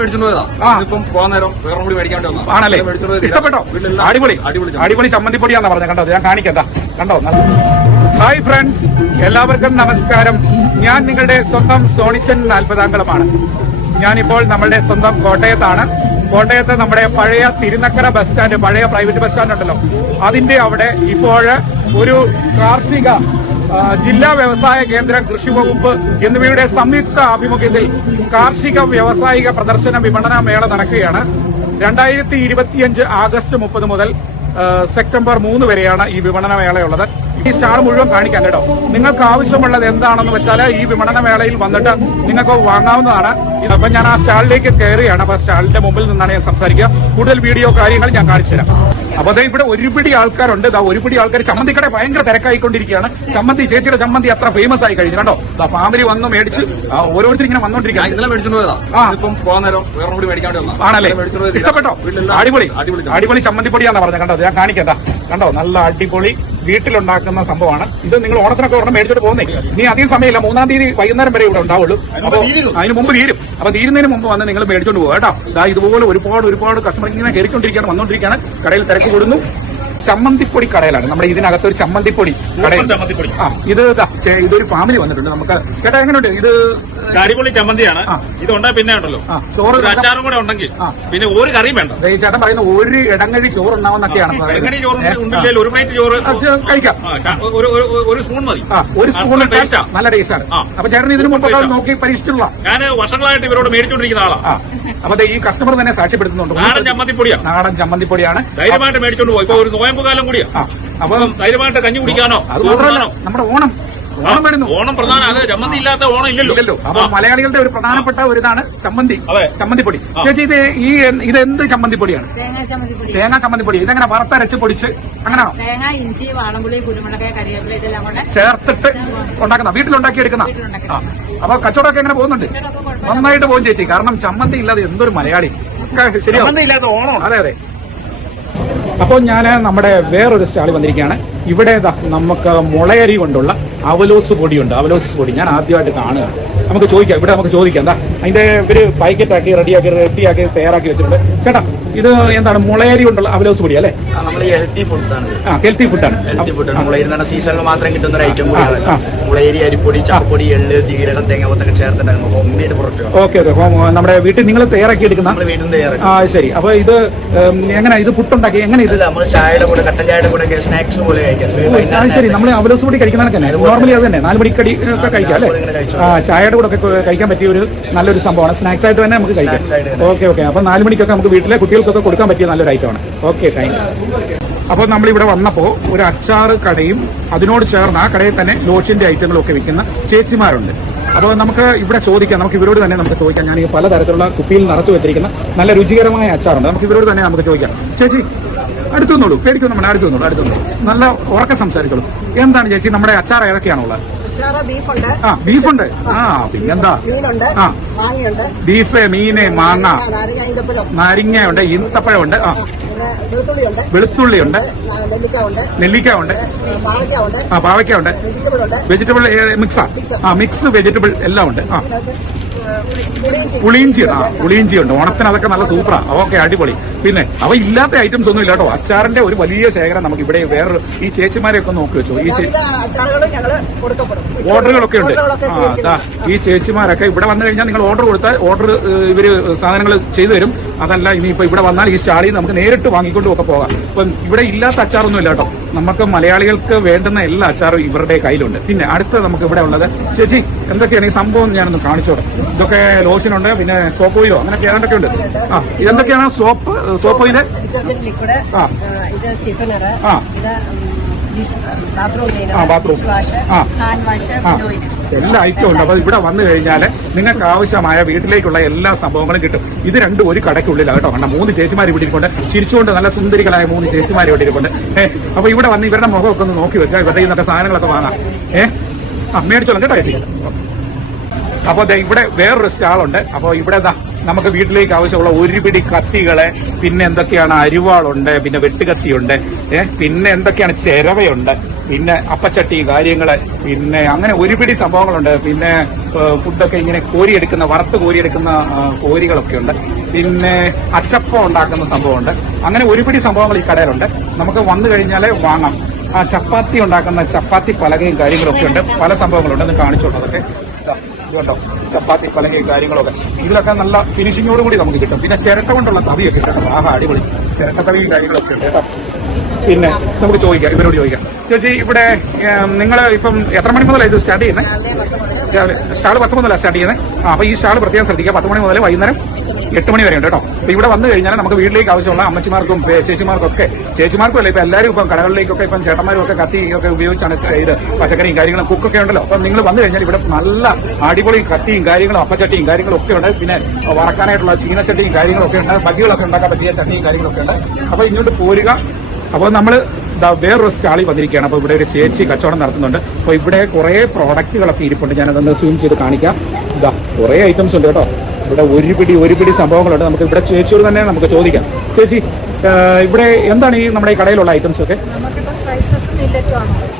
മേടിച്ചോണ്ട് പോയതാ. ഇപ്പം പോകാൻ നേരം വേറെ കൂടി മേടിക്കാൻ വേണ്ടി വന്നതാ. ആണല്ലേ? മേടിച്ചോണ്ട് പോയത്. ഇഷ്ടപ്പെട്ടോ? വീട്ടിലെല്ലാം അടിപൊളി. അടിപൊളി അടിപൊളി ചമ്മന്തിപ്പൊടിയാന്നാ പറഞ്ഞത്. കണ്ടോ? ഞാൻ കാണിക്കണ്ട കണ്ടോ? ഹായ് ഫ്രണ്ട്സ് എല്ലാവർക്കും നമസ്കാരം. ഞാൻ നിങ്ങളുടെ സ്വന്തം സോണിച്ചൻ നാൽപ്പതാംകളമാണ് ഞാനിപ്പോൾ നമ്മളുടെ സ്വന്തം കോട്ടയത്താണ്. കോട്ടയത്ത് നമ്മുടെ പഴയ തിരുനക്കര ബസ് സ്റ്റാൻഡ് പഴയ പ്രൈവറ്റ് ബസ് സ്റ്റാൻഡ് ഉണ്ടല്ലോ. അതിന്റെ അവിടെ ഇപ്പോൾ ഒരു കാർഷിക ജില്ലാ വ്യവസായ കേന്ദ്ര കൃഷി വകുപ്പ് എന്നിവയുടെ സംയുക്ത ആഭിമുഖ്യത്തിൽ കാർഷിക വ്യാവസായിക പ്രദർശന വിപണന മേള നടക്കുകയാണ്. രണ്ടായിരത്തി ഇരുപത്തിയഞ്ച് ആഗസ്റ്റ് മുപ്പത് മുതൽ സെപ്റ്റംബർ മൂന്ന് വരെയാണ് ഈ വിപണന മേളയുള്ളത്. ഈ സ്റ്റാർ മുഴുവൻ കാണിക്കാൻ കേട്ടോ. നിങ്ങൾക്ക് ആവശ്യമുള്ളത് എന്താണെന്ന് വെച്ചാൽ ഈ വിപണന മേളയിൽ വന്നിട്ട് നിങ്ങൾക്ക് വാങ്ങാവുന്നതാണ്. അപ്പൊ ഞാൻ ആ സ്റ്റാളിലേക്ക് കയറിയാണ് അപ്പൊ സ്റ്റാളിന്റെ മുമ്പിൽ നിന്നാണ് ഞാൻ സംസാരിക്കുക. കൂടുതൽ വീഡിയോ കാര്യങ്ങൾ ഞാൻ കാണിച്ചു തരാം. അപ്പൊ ദേ ഇവിടെ ഒരുപിടി ആൾക്കാരുണ്ട്. ഇതാ ഒരുപിടി ആൾക്കാർ ചമ്മന്തിക്കട ഭയങ്കര തിരക്കായിക്കൊണ്ടിരിക്കുകയാണ്. ചമ്മന്തി ചേച്ചിയുടെ ചമ്മന്തി അത്ര ഫേമസ് ആയി കഴിഞ്ഞു. കണ്ടോ? ഫാമിലി വന്ന് മേടിച്ച് ഓരോരുത്തർ ഇങ്ങനെ വന്നോണ്ടിരിക്കുകയാണ്. ആണല്ലേ? ഇഷ്ടപ്പെട്ടോ? അടിപൊളി. അടിപൊളി ചമ്മന്തിപ്പൊടിയാന്ന് പറഞ്ഞത്. കണ്ടോ? ഞാൻ കാണിക്കണ്ട കണ്ടോ? നല്ല അടിപൊളി വീട്ടിലുണ്ടാക്കുന്ന സംഭവമാണ്. ഇത് നിങ്ങൾ ഓണത്തിനൊക്കെ ഓർമ്മ മേടിച്ചിട്ട് പോകുന്നേ ഇനി അധികം സമയമില്ല. മൂന്നാം തീയതി വൈകുന്നേരം വരെ ഇവിടെ ഉണ്ടാവുള്ളൂ. അപ്പൊ അതിന് മുമ്പ് തീരും അപ്പൊ തീരുന്നതിന് മുമ്പ് വന്ന് നിങ്ങൾ മേടിച്ചോണ്ട് പോകുക കേട്ടോ. ഇതാ ഇതുപോലെ ഒരുപാട് ഒരുപാട് കസ്റ്റമർ ഇങ്ങനെ കയറിക്കൊണ്ടിരിക്കുകയാണ് വന്നോണ്ടിരിക്കുകയാണ്. കടയിൽ തിരക്ക് കൂടുന്നു. ചമ്മന്തിപ്പൊടി കടയിലാണ്. നമ്മുടെ ഇതിനകത്ത് ഒരു ചമ്മന്തിപ്പൊടി കടയിൽ. ആ ഇത് ഇതൊരു ഫാമിലി വന്നിട്ടുണ്ട്. നമുക്ക് ചേട്ടാ എങ്ങനെയുണ്ട്? ഇത് അടിപൊളി ചമ്മന്തിയാണ്. ഇതുണ്ടാ പിന്നെ ഉണ്ടല്ലോ. ചോറ് അച്ചാറും കൂടെ ഉണ്ടെങ്കിൽ പിന്നെ ഒരു കറിയും വേണ്ട. ചേട്ടൻ പറയുന്ന ഒരു ഇടങ്ങഴി ചോറുണ്ടാവുന്നൊക്കെയാണ്. ഇടങ്ങഴി ചോറ് ഒരു പ്ലേറ്റ് ചോറ് കഴിക്കാം. ഒരു സ്പൂൺ മതി. ഒരു സ്പൂൺ നല്ല ടേസ്റ്റാ നല്ല ടേസ്റ്റാണ്. അപ്പൊ ചേട്ടൻ ഇതിനു മുമ്പ് നോക്കി പരീക്ഷിച്ചിട്ടുള്ള. ഞാൻ വർഷങ്ങളായിട്ട് ഇവരോട് മേടിച്ചോണ്ടിരിക്കുന്ന ആളാണ് അപ്പൊ ഈ കസ്റ്റമർ തന്നെ സാക്ഷ്യപ്പെടുത്തുന്നുണ്ട്. നാടൻ ചമ്മന്തിപ്പൊടിയാണ്. നാടൻ ചമ്മന്തിപ്പൊടിയാണ്. ധൈര്യമായിട്ട് മേടിച്ചോണ്ട് പോകും ഇപ്പൊ ഒരു നോയമ്പ് കാലം കൂടിയാ അപ്പൊ ധൈര്യമായിട്ട് കഞ്ഞി കുടിക്കാനോ? അത് ചോറ് മാത്രമല്ല നമ്മുടെ ഓണം. ഓണം വരുന്നു. ഓണം പ്രധാന. അത് ചമ്മന്തി ഇല്ലാത്ത ഓണം ഇല്ലല്ലോ. ഇല്ലല്ലോ. അപ്പൊ മലയാളികളുടെ ഒരു പ്രധാനപ്പെട്ട ഒരു ഇതാണ് ചമ്മന്തി. അതെ. ചമ്മന്തിപ്പൊടി. ചേച്ചി ഇത് ഈ ഇത് എന്ത് ചമ്മന്തിപ്പൊടിയാണ് തേങ്ങ ചമ്മന്തിപ്പൊടി തേങ്ങ ചമ്മന്തിപ്പൊടി ഇതെങ്ങനെ വറുത്തരച്ച് പൊടിച്ച് അങ്ങനെയാണോ? തേങ്ങ ഇഞ്ചി വാളംപുളി കുരുമുളക് കരിവേപ്പില ഇതെല്ലാം കൂടെ ചേർത്തിട്ട് ഉണ്ടാക്കുന്ന വീട്ടിലുണ്ടാക്കി എടുക്കുന്ന. അപ്പൊ കച്ചവടമൊക്കെ എങ്ങനെ പോകുന്നുണ്ട്? നന്നായിട്ട് പോകും ചേച്ചി. കാരണം ചമ്മന്തി ഇല്ലാതെ എന്തൊരു മലയാളി? ശരി ഓണം അതെ അതെ. അപ്പോൾ ഞാൻ നമ്മുടെ വേറൊരു സ്റ്റാളിൽ വന്നിരിക്കുകയാണ്. ഇവിടെ നമുക്ക് മുളയരി കൊണ്ടുള്ള അവലോസ് പൊടിയുണ്ട്. അവലോസ് പൊടി ഞാൻ ആദ്യമായിട്ട് കാണുക. നമുക്ക് ചോദിക്കാം. ഇവിടെ നമുക്ക് ചോദിക്കാം. എന്താ അതിന്റെ ഇവർ പാക്കറ്റാക്കി റെഡിയാക്കി ആക്കി തയ്യാറാക്കി വെച്ചിട്ടുണ്ട്. ചേട്ടാ ഇത് എന്താണ് മുളയരി കൊണ്ടുള്ള അവലോസ് പൊടി അല്ലേ? ഹെൽത്തി ഫുഡ് ആണ്. ഹെൽത്തി ഫുഡാണ് ഹെൽത്തി നമ്മൾ സീസണിൽ മാത്രം കിട്ടുന്ന ഒരു ഐറ്റം കൂടിയാണ്. മുളയരി അരിപ്പൊടി ചാപ്പൊടി എള്ള് ജീരകം തേങ്ങ പോത്തൊക്കെ ചേർത്തിട്ട് homemade product okay okay. നമ്മുടെ വീട്ടിൽ നിങ്ങൾ തയ്യാറാക്കി എടുക്കുന്ന വീട്ടിൽ തയ്യാറാക്കി. ആ ശരി. അപ്പൊ ഇത് എങ്ങനെയാ എങ്ങനെ ഇത് പുട്ടുണ്ടാക്കി എങ്ങനെ ഇത്? നമ്മൾ ചായയുടെ കൂടെ കട്ടൻ ചായയുടെ കൂടെ സ്നാക്സ് പോലെ ശരി. നമ്മൾ അവലോസ് പൊടി കഴിക്കുന്നതൊക്കെ തന്നെ. നോർമലി അത് തന്നെ. നാല് മണിക്കടി ഒക്കെ കഴിക്കാം അല്ലേ. ആ ചായയുടെ കൂടെ ഒക്കെ കഴിക്കാൻ പറ്റിയ ഒരു നല്ലൊരു സംഭവമാണ്. സ്നാക്സ് ആയിട്ട് തന്നെ നമുക്ക് കഴിക്കാം. ഓക്കെ ഓക്കെ അപ്പൊ നാല് മണിക്കൊക്കെ നമുക്ക് വീട്ടിലെ കുട്ടികൾക്കൊക്കെ കൊടുക്കാൻ പറ്റിയ നല്ലൊരു ഐറ്റമാണ് ഓക്കെ താങ്ക് യു അപ്പോൾ നമ്മൾ ഇവിടെ വന്നപ്പോൾ ഒരു അച്ചാർ കടയും അതിനോട് ചേർന്ന് ആ കടയിൽ തന്നെ ലോഷന്റെ ഐറ്റങ്ങളും ഒക്കെ വിൽക്കുന്ന ചേച്ചിമാരുണ്ട്. അപ്പോൾ നമുക്ക് ഇവിടെ ചോദിക്കാം. നമുക്ക് ഇവരോട് തന്നെ നമുക്ക് ചോദിക്കാം. ഞാൻ ഈ പലതരത്തിലുള്ള കുപ്പിയിൽ നിറച്ചു വെച്ചിരിക്കുന്ന നല്ല രുചികരമായ അച്ചാറുണ്ട്. നമുക്ക് ഇവരോട് തന്നെ നമുക്ക് ചോദിക്കാം. ചേച്ചി അടുത്തു നിന്നോളൂ പേടിക്കും നമ്മുടെ അടുത്തു നിന്നോളൂ അടുത്തു നിന്നോളൂ നല്ല ഉറക്കം സംസാരിക്കുള്ളൂ എന്താണ് ചേച്ചി നമ്മുടെ അച്ചാർ ഏതൊക്കെയാണുള്ളത്? ആ ബീഫുണ്ട്. ആ പിന്നെന്താ? ആ. ബീഫ് മീന് മാങ്ങ. നാരങ്ങ ഈന്തപ്പഴം. ഉണ്ട് ഈന്തപ്പഴമുണ്ട്. ആ. വെളുത്തുള്ളി ഉണ്ട് നെല്ലിക്ക ഉണ്ട് ആ പാവയ്ക്ക ഉണ്ട് വെജിറ്റബിൾ ഉണ്ട് വെജിറ്റബിൾ മിക്സാ. ആ മിക്സ് വെജിറ്റബിൾ എല്ലാം ഉണ്ട് ആ പുളിയിഞ്ചി ആ പുളിയിഞ്ചി ഉണ്ട്. ഓണത്തിന് അതൊക്കെ നല്ല സൂപ്പറാ ഓക്കെ അടിപൊളി. പിന്നെ അവ ഇല്ലാത്ത ഐറ്റംസ് ഒന്നും ഇല്ല കേട്ടോ. അച്ചാറിന്റെ ഒരു വലിയ ശേഖരം നമുക്ക് ഇവിടെ വേറൊരു ഈ ചേച്ചിമാരെയൊക്കെ നോക്കി വെച്ചു. ഈ ഓർഡറുകളൊക്കെ ഉണ്ട്. ആ ഈ ചേച്ചിമാരൊക്കെ ഇവിടെ വന്നു കഴിഞ്ഞാൽ നിങ്ങൾ ഓർഡർ കൊടുത്താൽ ഓർഡർ ഇവർ സാധനങ്ങൾ ചെയ്തു തരും. അതല്ല ഇനിയിപ്പോ ഇവിടെ വന്നാൽ ഈ സ്റ്റാളിൽ നമുക്ക് നേരിട്ട് വാങ്ങിക്കൊണ്ടും ഒക്കെ പോകാം. ഇപ്പം ഇവിടെ ഇല്ലാത്ത അച്ചാറൊന്നും ഇല്ല കേട്ടോ. നമുക്ക് മലയാളികൾക്ക് വേണ്ടുന്ന എല്ലാ അച്ചാറും ഇവരുടെ കയ്യിലുണ്ട്. പിന്നെ അടുത്ത നമുക്ക് ഇവിടെ ഉള്ളത് ചേച്ചി എന്തൊക്കെയാണ് ഈ സംഭവം ഞാനൊന്ന് കാണിച്ചോട്ടെ ഇതൊക്കെ ലോഷനുണ്ട് പിന്നെ സോപ്പ് ഓയിലോ അങ്ങനെയൊക്കെ ഏതാണ്ടൊക്കെ ഉണ്ട്. ആ ഇതെന്തൊക്കെയാണ് soap soap oil detergent liquid ആ. ഇത് ആ. ബാത്റൂം. ആ, ആ. എല്ലാ ഐറ്റവും ഉണ്ട്. അപ്പൊ ഇവിടെ വന്നു കഴിഞ്ഞാൽ നിങ്ങൾക്ക് ആവശ്യമായ വീട്ടിലേക്കുള്ള എല്ലാ സംഭവങ്ങളും കിട്ടും. ഇത് രണ്ടും ഒരു കടയ്ക്കുള്ളിലാണ് കേട്ടോ. കണ്ട? മൂന്ന് ചേച്ചിമാർ ഇവിടെ ഇരിക്കൊണ്ട് ചിരിച്ചുകൊണ്ട് നല്ല സുന്ദരികളായ മൂന്ന് ചേച്ചിമാർ ഇവിടെ ഇരിപ്പുണ്ട്. ഏഹ് അപ്പൊ ഇവിടെ വന്ന് ഇവരുടെ മുഖമൊക്കെ ഒന്ന് നോക്കി വെക്കുക ഇവരുടെ ഇന്നത്തെ സാധനങ്ങളൊക്കെ വാങ്ങാം. ഏഹ് ആ മേടിച്ചോളാം കേട്ടോ ചേച്ചി. അപ്പൊ ഇവിടെ വേറൊരു സ്റ്റാളുണ്ട്. അപ്പൊ ഇവിടെ ദാ നമുക്ക് വീട്ടിലേക്ക് ആവശ്യമുള്ള ഒരു പിടി കത്തികൾ പിന്നെ എന്തൊക്കെയാണ് അരിവാളുണ്ട് പിന്നെ വെട്ടുകത്തിയുണ്ട് ഏഹ് പിന്നെ എന്തൊക്കെയാണ് ചെരവയുണ്ട് പിന്നെ അപ്പച്ചട്ടി കാര്യങ്ങൾ പിന്നെ അങ്ങനെ ഒരുപിടി സംഭവങ്ങളുണ്ട് പിന്നെ ഫുഡൊക്കെ ഇങ്ങനെ കോരിയെടുക്കുന്ന വറുത്ത് കോരിയെടുക്കുന്ന കോരികളൊക്കെ ഉണ്ട് പിന്നെ അച്ചപ്പം ഉണ്ടാക്കുന്ന സംഭവമുണ്ട് അങ്ങനെ ഒരുപിടി സംഭവങ്ങൾ ഈ കടയിലുണ്ട്. നമുക്ക് വന്നു കഴിഞ്ഞാൽ വാങ്ങാം. ആ ചപ്പാത്തി ഉണ്ടാക്കുന്ന ചപ്പാത്തി പലകയും കാര്യങ്ങളൊക്കെ ഉണ്ട് പല സംഭവങ്ങളുണ്ട് അത് കാണിച്ചോളൂ അതൊക്കെ ഇതാ, ഇത് ചപ്പാത്തി പലഹി കാര്യങ്ങളൊക്കെ. ഇതിലൊക്കെ നല്ല ഫിനിഷിങ്ങോട് കൂടി നമുക്ക് കിട്ടും. പിന്നെ ചിരട്ട കൊണ്ടുള്ള തവിയൊക്കെ കിട്ടണം ആഹാ അടിപൊളി. ചിരട്ട തവിയും കാര്യങ്ങളൊക്കെ ഉണ്ട് കേട്ടോ. പിന്നെ നമുക്ക് ചോദിക്കാം ഇവരോട് ചോദിക്കാം. ചേച്ചി ഇവിടെ നിങ്ങൾ ഇപ്പം എത്ര മണി മുതലാണ് ഇത് സ്റ്റാർട്ട് ചെയ്യുന്നത് രാവിലെ സ്റ്റാൾ പത്ത് മുതലാണ് സ്റ്റാർട്ട് ചെയ്യുന്നത് അപ്പൊ ഈ സ്റ്റാൾ പ്രത്യേകം ശ്രദ്ധിക്കുക പത്ത് മണി മുതൽ വൈകുന്നേരം എട്ട് മണി വരെ ഉണ്ട് കേട്ടോ. അപ്പൊ ഇവിടെ വന്നു കഴിഞ്ഞാൽ നമുക്ക് വീട്ടിലേക്ക് ആവശ്യമുള്ള അമ്മച്ചിമാർക്കും ചേച്ചിമാർക്കൊക്കെ ചേച്ചിമാർക്കും അല്ല? ഇപ്പൊ എല്ലാവരും ഇപ്പം കടകളിലേക്കൊക്കെ ഇപ്പം ചേട്ടന്മാരും ഒക്കെ കത്തി ഒക്കെ ഉപയോഗിച്ചാണ് ഇത് പച്ചക്കറിയും കാര്യങ്ങളും കുക്കൊക്കെ ഉണ്ടല്ലോ. അപ്പൊ നിങ്ങൾ വന്നു കഴിഞ്ഞാൽ ഇവിടെ നല്ല അടിപൊളി കത്തിയും കാര്യങ്ങളും അപ്പച്ചട്ടിയും കാര്യങ്ങളും ഒക്കെ ഉണ്ട്. പിന്നെ വറക്കാനായിട്ടുള്ള ചീനച്ചട്ടിയും കാര്യങ്ങളൊക്കെ ഉണ്ട്. ബജികളൊക്കെ ഉണ്ടാക്കാൻ പറ്റിയ ചട്ടിയും കാര്യങ്ങളൊക്കെ ഉണ്ട്. അപ്പൊ ഇങ്ങോട്ട് പോരുക. അപ്പോൾ നമ്മൾ വേറൊരു സ്റ്റാളിൽ വന്നിരിക്കുകയാണ്. അപ്പോൾ ഇവിടെ ഒരു ചേച്ചി കച്ചവടം നടത്തുന്നുണ്ട്. അപ്പോൾ ഇവിടെ കുറേ പ്രോഡക്റ്റുകളൊക്കെ ഇരിപ്പുണ്ട്. ഞാൻ ഞാനതൊന്ന് സൂം ചെയ്ത് കാണിക്കാം. ഇതാ കുറേ ഐറ്റംസ് ഉണ്ട് കേട്ടോ. ഇവിടെ ഒരു പിടി ഒരു പിടി സംഭവങ്ങളുണ്ട്. നമുക്ക് ഇവിടെ ചേച്ചിയോട് തന്നെ നമുക്ക് ചോദിക്കാം. ചേച്ചി ഇവിടെ എന്താണ് ഈ നമ്മുടെ ഈ കടയിലുള്ള ഐറ്റംസ് ഒക്കെ?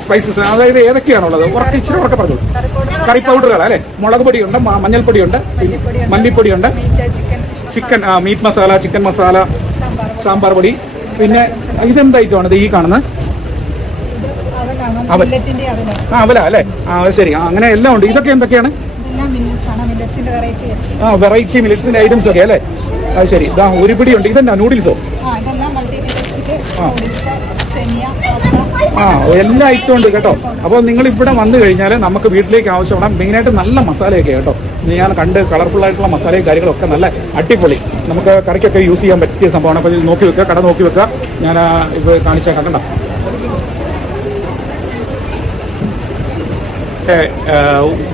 സ്പൈസസും അതായത് ഏതൊക്കെയാണുള്ളത്? ഉറക്കെ ഇച്ചിരി ഉറക്കെ പറഞ്ഞു കറി പൗഡറുകൾ അല്ലെ? മുളക് പൊടിയുണ്ട് മഞ്ഞൾപ്പൊടിയുണ്ട് മല്ലിപ്പൊടിയുണ്ട്. Chicken meat masala chicken masala sambar പൊടി. പിന്നെ ഇതെന്ത് ഐറ്റമാണ് ഇത് ഈ കാണുന്നത് അവലാണ്? അവൽ. ആ അവല അല്ലേ? ആ ശരി. അങ്ങനെ എല്ലാം ഉണ്ട്. ഇതൊക്കെ എന്തൊക്കെയാണ്? ആണ് ആ വെറൈറ്റി മിലിറ്റ്സിന്റെ ഐറ്റംസ് ഒക്കെ അല്ലേ? അത് ശരി. ഇതാ ഒരു പിടി ഉണ്ട്. ഇതെന്താ നൂഡിൽസോ ആ. ആ. എല്ലാ ഐറ്റം ഉണ്ട് കേട്ടോ. അപ്പോൾ നിങ്ങൾ ഇവിടെ വന്നു കഴിഞ്ഞാൽ നമുക്ക് വീട്ടിലേക്ക് ആവശ്യമുള്ള മെയിനായിട്ട് നല്ല മസാലയൊക്കെ കേട്ടോ. ഞാൻ കണ്ട് കളർഫുൾ ആയിട്ടുള്ള മസാലയും കാര്യങ്ങളൊക്കെ നല്ല അടിപൊളി. നമുക്ക് കറിക്കൊക്കെ യൂസ് ചെയ്യാൻ പറ്റിയ സംഭവമാണ്. അപ്പോൾ നോക്കി വെക്കുക കട നോക്കി വെക്കുക. ഞാൻ ഇത് കാണിച്ചേക്കാം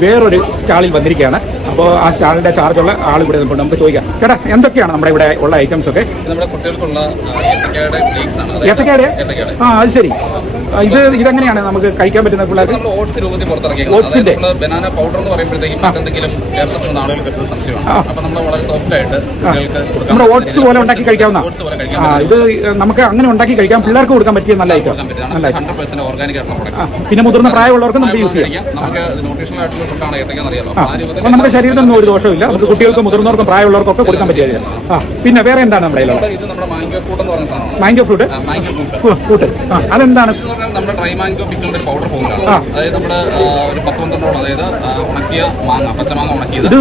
വേറൊരു സ്റ്റാളിൽ വന്നിരിക്കുകയാണ്. അപ്പോൾ ആ സ്റ്റാളിന്റെ ചാർജുള്ള ആൾ ഇവിടെ നിൽപ്പുണ്ട്. നമുക്ക് ചോദിക്കാം. ചേട്ടാ എന്തൊക്കെയാണ് നമ്മുടെ ഇവിടെ ഉള്ള ഐറ്റംസ് ഒക്കെ? ഏത്തക്കാട് നമ്മുടെ കുട്ടികൾക്കുള്ള ആ, ഏത്തക്കയുടെ അത് ശരി. ഇത് ഇതെങ്ങനെയാണ് നമുക്ക് കഴിക്കാൻ പറ്റുന്ന പിള്ളേർക്ക്? നമ്മൾ ഓട്സ് രൂപത്തിൽ ഓട്സിന്റെ? ബനാന പൗഡർ എന്ന് പറയുമ്പോഴത്തേക്കും മറ്റെന്തെങ്കിലും സംശയമാണ്. അപ്പൊ നമ്മൾ വളരെ സോഫ്റ്റ് ആയിട്ട് കൊടുക്കാൻ നമ്മുടെ ഓട്സ് പോലെ ഉണ്ടാക്കി കഴിക്കാവുന്ന. ഇത് നമുക്ക് അങ്ങനെ ഉണ്ടാക്കി കഴിക്കാം പിള്ളേർക്ക് കൊടുക്കാൻ പറ്റിയ നല്ല ഐറ്റം നല്ല പിന്നെ മുതിർന്ന പ്രായമുള്ളവർക്ക് നമുക്ക് യൂസ് ചെയ്യാം. നമുക്ക് ന്യൂട്രീഷണൽ ആയിട്ടുള്ള ഫുഡാണ് ഏത്തക്കാന്ന് അറിയാലോ. ആ അപ്പൊ നമ്മുടെ ശരീരത്തിനൊന്നും ഒരു ദോഷമില്ല നമുക്ക് കുട്ടികൾക്കും മുതിർന്നവർക്കും പ്രായമുള്ളവർക്കും ഒക്കെ കൊടുക്കാൻ പറ്റിയ. ആ പിന്നെ വേറെ എന്താണ് നമ്മുടെ മാങ്കോ ഇത് നമ്മുടെ മാംഗോ ഫ്രൂട്ട് എന്ന് സാധനമാണ് മാംഗോ ഫ്രൂട്ട് മാംഗോ ഫ്രൂട്ട് കൂട്ട് ആ അതെന്താണ്? എന്ന് പറഞ്ഞാൽ നമ്മുടെ ഡ്രൈ മാംഗോ പിക്കിളിന്റെ പൗഡർ ഫോമിലാണ് അതായത് നമ്മുടെ ആ, ഒരു പത്ത് പന്ത്രണ്ടോളം അതായത് ആ, ഉണക്കിയ മാങ്ങ പച്ചമാങ്ങ ഉണക്കിയത്. ഇത്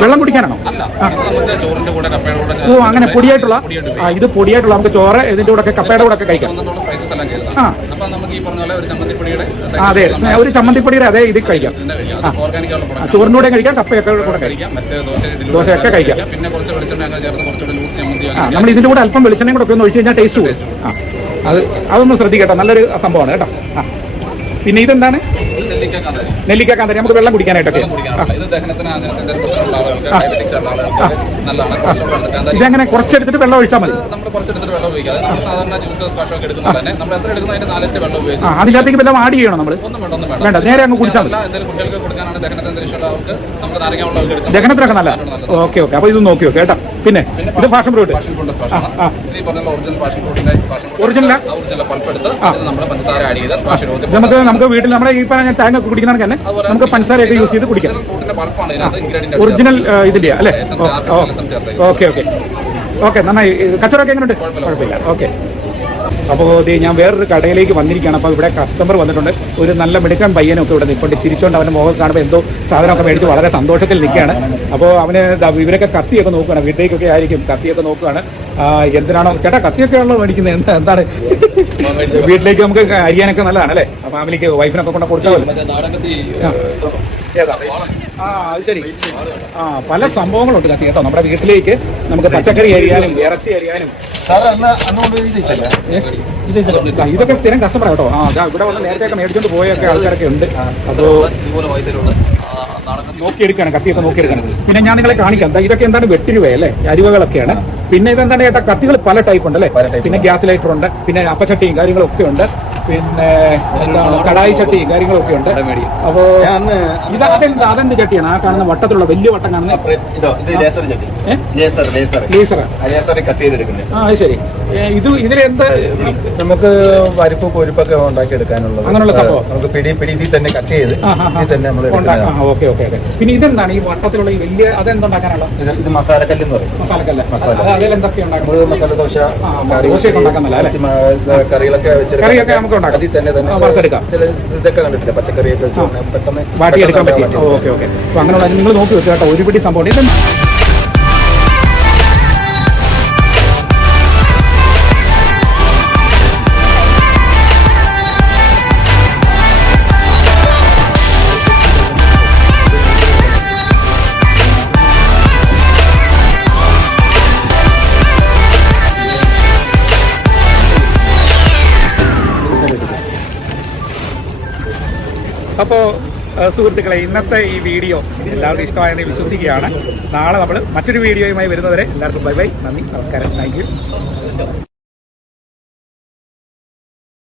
വെള്ളം കുടിക്കാനാണോ? അല്ല ഇത് നമുക്ക് ചോറിന്റെ കൂടെ കപ്പയുടെ കൂടെ ഓ അങ്ങനെ പൊടിയായിട്ടുള്ള ആ ഇത് പൊടിയായിട്ടുള്ള നമുക്ക് ചോറ് ഇതിന്റെ കൂടെ ഒക്കെ കപ്പയുടെ കൂടെ ഒക്കെ കഴിക്കാം. പന്ത്രണ്ടോളം ആ. അതെ. ഒരു ചമ്മന്തിപ്പൊടിയുടെ അതേ ഇത് കഴിക്കാം. ചോറിനൂടെ. കൂടെ കഴിക്കാം. കപ്പയൊക്കെ കൂടെ കഴിക്കാം ദോശയൊക്കെ കഴിക്കാം. നമ്മൾ ഇതിന്റെ കൂടെ അല്പം വെളിച്ചെണ്ണയും കൂടെ ഒക്കെ ഒന്ന് ഒഴിച്ച് കഴിഞ്ഞാൽ ടേസ്റ്റ് പോകും ആ. അത് അതൊന്ന് ശ്രദ്ധിക്കട്ടോ. നല്ലൊരു സംഭവമാണ് കേട്ടോ. ആ. പിന്നെ ഇതെന്താണ്? ഇത് നെല്ലിക്ക കാന്താരി നമുക്ക് വെള്ളം കുടിക്കാനായിട്ടൊക്കെ. ഇതെങ്ങനെ കുറച്ചെടുത്തിട്ട് വെള്ളം ഒഴിച്ചാൽ മതി. അതിനകത്തേക്ക് വെള്ളം ആഡ് ചെയ്യണം നമ്മൾ വേണ്ട നേരെ അങ്ങ് കുടിച്ചാൽ മതി. ദഹനത്തിനൊക്കെ നല്ല. Okay okay. അപ്പൊ ഇത് നോക്കി നോക്കി കേട്ടോ. പിന്നെ ഇത് ഫാഷൻ ഫ്രൂട്ട് ഒറിജിനൽ നമുക്ക് നമുക്ക് വീട്ടിൽ നമ്മുടെ ഈ പറഞ്ഞ ടാങ്ക് കുടിക്കുന്ന നമുക്ക് പഞ്ചസാരയൊക്കെ യൂസ് ചെയ്ത് കുടിക്കാം. ഒറിജിനൽ ഇതിന്റെ അല്ലേ. Okay okay. ഓക്കെ നന്നായി. കച്ചവടമൊക്കെ എങ്ങനെയുണ്ട് കുഴപ്പമില്ല. ഓക്കെ. അപ്പോൾ ഞാൻ വേറൊരു കടയിലേക്ക് വന്നിരിക്കുകയാണ്. അപ്പോൾ ഇവിടെ കസ്റ്റമർ വന്നിട്ടുണ്ട്. ഒരു നല്ല മിടുക്കൻ പയ്യനൊക്കെ ഇവിടെ നിൽപ്പുണ്ട് ചിരിച്ചുകൊണ്ട് അവന്റെ മുഖം കാണുമ്പോൾ എന്തോ സാധനമൊക്കെ മേടിച്ച് വളരെ സന്തോഷത്തിൽ നിൽക്കുകയാണ്. അപ്പോൾ അവന് ഇവരൊക്കെ കത്തിയൊക്കെ നോക്കുകയാണ് വീട്ടിലേക്കൊക്കെ ആയിരിക്കും. കത്തിയൊക്കെ നോക്കുകയാണ് എന്തിനാണോ? ചേട്ടാ കത്തിയൊക്കെ ആണല്ലോ മേടിക്കുന്നത്. എന്താ എന്താണ്? വീട്ടിലേക്ക് നമുക്ക് അരിയാനൊക്കെ നല്ലതാണ് അല്ലേ ഫാമിലിക്ക് വൈഫിനൊക്കെ കൊണ്ട് കൊടുക്കാമല്ലോ ആ. അത് ശരി. ആ പല സംഭവങ്ങളുണ്ട് കത്തി കേട്ടോ. നമ്മുടെ വീട്ടിലേക്ക് നമുക്ക് പച്ചക്കറി അരിയാനും ഇറച്ചി അരിയാനും. ഇതൊക്കെ സ്ഥിരം കസ്റ്റമർ കേട്ടോ. ആ ഇവിടെ വന്ന് നേരത്തെ മേടിച്ചോണ്ട് പോയൊക്കെ ആൾക്കാരൊക്കെ ഉണ്ട്. അതോ നോക്കിയെടുക്കാണ് കത്തിയൊക്കെ നോക്കിയെടുക്കാണ് പിന്നെ ഞാൻ നിങ്ങളെ കാണിക്കാം. ഇതൊക്കെ എന്താണ് വെട്ടിരുവയല്ലേ അരിവകളൊക്കെയാണ്. പിന്നെ ഇതെന്താണ് ചേട്ടാ കത്തികൾ പല ടൈപ്പ് ഉണ്ട് അല്ലേ പിന്നെ ഗ്യാസ് ലൈറ്റർ ഉണ്ട്. പിന്നെ അപ്പച്ചട്ടിയും കാര്യങ്ങളും ഒക്കെ ഉണ്ട്. പിന്നെ എന്താണ് കടായി ചട്ടി കാര്യങ്ങളൊക്കെ ഉണ്ട്. അപ്പോ അന്ന് ഇത് അതെന്ത് അതെന്ത് ചട്ടിയാണ്? ആ കാണുന്ന വട്ടത്തിലുള്ള വലിയ വട്ടം കാണുന്ന അപ്പുറം ഇത് ലേസർ ചട്ടി. Laser laser. ലേസർ. ആ അത് ശരി. ഇത് ഇതിലെന്ത് നമുക്ക് പരിപ്പ് പൊരിപ്പൊക്കെ ഉണ്ടാക്കിയെടുക്കാനുള്ളത്. അങ്ങനെയുള്ള സംഭവം? നമുക്ക് പിടി പിടി ഇതിൽ തന്നെ കട്ട് ചെയ്ത്. ഇതിൽ തന്നെ നമ്മൾ ഉണ്ടാക്കാം. Okay okay okay. പിന്നെ ഇതെന്താണ് ഈ വട്ടത്തിലുള്ള ഈ വലിയ അതെന്തുണ്ടാക്കാനുള്ള ഇത് ഇത് മസാലക്കല്ല് എന്ന് പറയും. മസാലക്കല്ല്. മസാല. അതിലെന്തൊക്കെ അതിൽ എന്തൊക്കെ ഉണ്ടാക്കുന്നത് മസാല ദോശ കറി ദോശയൊക്കെ മ- കറികളൊക്കെ വെച്ചെടുക്കാൻ കറിയൊക്കെ നമുക്ക് ഉണ്ടാക്കാം. അതിൽ തന്നെ തന്നെ ആ, വറുത്തെടുക്കാം. ഇതൊക്കെ കണ്ടിട്ടില്ല? പച്ചക്കറിയൊക്കെ പെട്ടെന്ന് വാട്ടിയെടുക്കാൻ പെട്ടെന്ന് പറ്റും. വാട്ടി ഓക്കെ ഓക്കെ. അപ്പൊ അങ്ങനെയുള്ള നിങ്ങൾ നോക്കി വെക്കുക കേട്ടോ ഒരു പിടി സംഭവം അപ്പോൾ സുഹൃത്തുക്കളെ ഇന്നത്തെ ഈ വീഡിയോ എല്ലാവരും ഇഷ്ടമായെന്ന് വിശ്വസിക്കുകയാണ്. നാളെ നമ്മൾ മറ്റൊരു വീഡിയോയുമായി വരുന്നവരെ എല്ലാവർക്കും ബൈ ബൈ. നന്ദി നമസ്കാരം. താങ്ക്